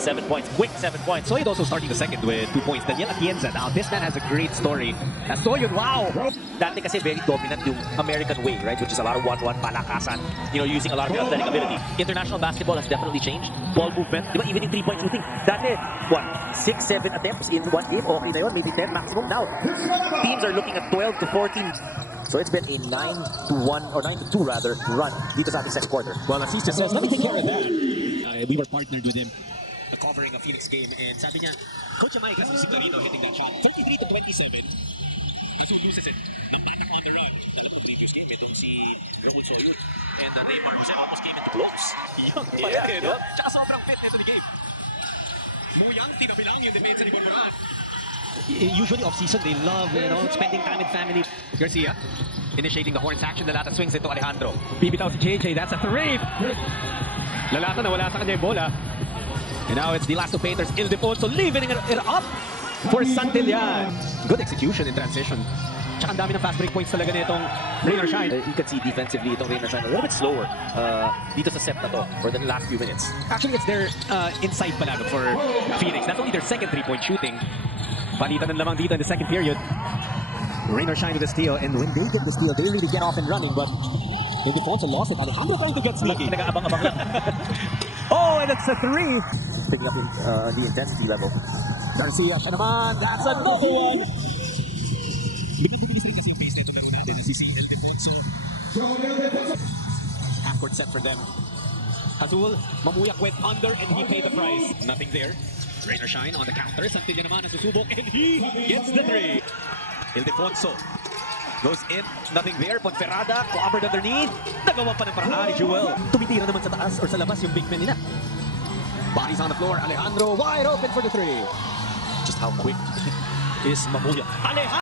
7 points. Quick 7 points. Soyud also starting the second with 2 points. Daniel Atienza. Now, this man has a great story. Soyud, wow! Dati kasi very dominant yung American way, right? Which is a lot of 1-1 palakasan. You know, using a lot of your athletic ability. International basketball has definitely changed. Ball movement, di ba? Even in 3-point shooting. Dati, what? 6-7 attempts in one game. Okay na yun. Maybe 10 maximum. Now, teams are looking at 12 to 14. So it's been a 9-1 or 9-2 rather run dito sa ating second quarter. Well, Asista says, let me take care of that. We were partnered with him covering a Pheonix game, and sabi niya, Coach Amay kasi si Clarino hitting that shot. 33 to 27. Azul loses it. Ng batak on the run. Alam previous game, itong si Raul Soyud and Raymar Jose almost came into blocks. Yeah. Tsaka sobrang fit nito ni game. Muyang, tinabilang yung depensa ni Corcoran. Usually off-season, they love, spending time with family. Garcia, initiating the horns action. Lalata swings it to Alejandro. Bibitaw si JJ, that's a 3! Lalata na wala sa kanya yung bola. And now it's the last two painters. Ildefonso leaving it up for Santillan. Good execution in transition. Tsaka ang dami ng fast break points talaga nitong Rain or Shine. You can see defensively itong Rain or Shine a little bit slower dito sa set na to for the last few minutes. Actually, it's their inside pala for Pheonix. That's only their second 3-point shooting. Palitan ng lamang dito in the second period. Rain or Shine with the steal, and when they get the steal, they really get off and running, but Ildefonso lost it. Alejandro trying to get sneaky. Nag-aabang-abang lang. Oh, and it's a 3! Picking up the intensity level. Garcia, siya naman. That's another one! Biglang bumilis rin kasi yung pace nito laro natin. Si Ildefonso. Half-court set for them. Azul, mamuyak went under and he paid the price. Nothing there. Rain or Shine on the counter. Santillan naman ang susubok and he gets the 3. Ildefonso goes in, nothing there. Ponferrada, clobbered underneath. Nagawa pa ng paraan ni Joel. Tumitira naman sa taas or sa labas yung big man nila. Bodies on the floor. Alejandro wide open for the 3. Just how quick is Mamuya. Alejandro!